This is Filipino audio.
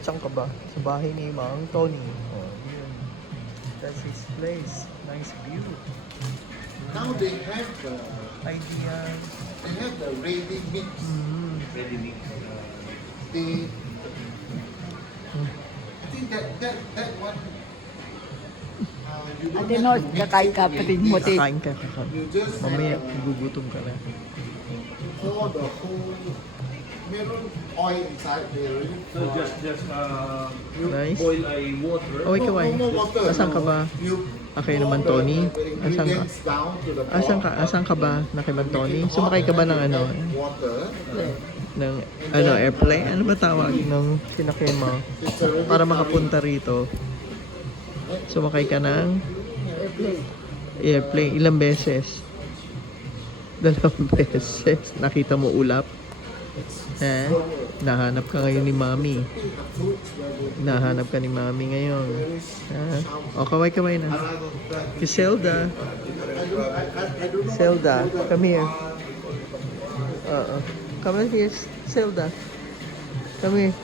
Saan ka ba? Sa bahay ni Mang Tony. Oh, yun. That's his place. Nice view. Now they have Ideas. the ready mix. Ready mix. They, I think that one. You don't Ate no, have to mix kakain it ka with pa rin mo, this. te. Kakain ka, kakain. You just Mamaya, gugutom ka na. pour the whole meron oil inside there. So just you Nice. boil a water. Oh, ikaw ay. No water. Asan ka ba? You Okay pour naman, the Tony. Asan ka? ingredients down to the pot. Asan ka ba? Nakiman Tony? Sumakay ka ba ng ano? Water. Ng ano, airplane? Ano ba tawag? Ng sinakyan mo? It's already Para makapunta rito. Sumakay ka ng airplane. Ilang beses? 2 beses. Nakita mo ulap? Ha? Nahanap ka ngayon ni Mami. Nahanap ka ni Mami ngayon. Ha? O, kaway-kaway na. Zelda. Zelda, come here. Come here, Zelda. Come here.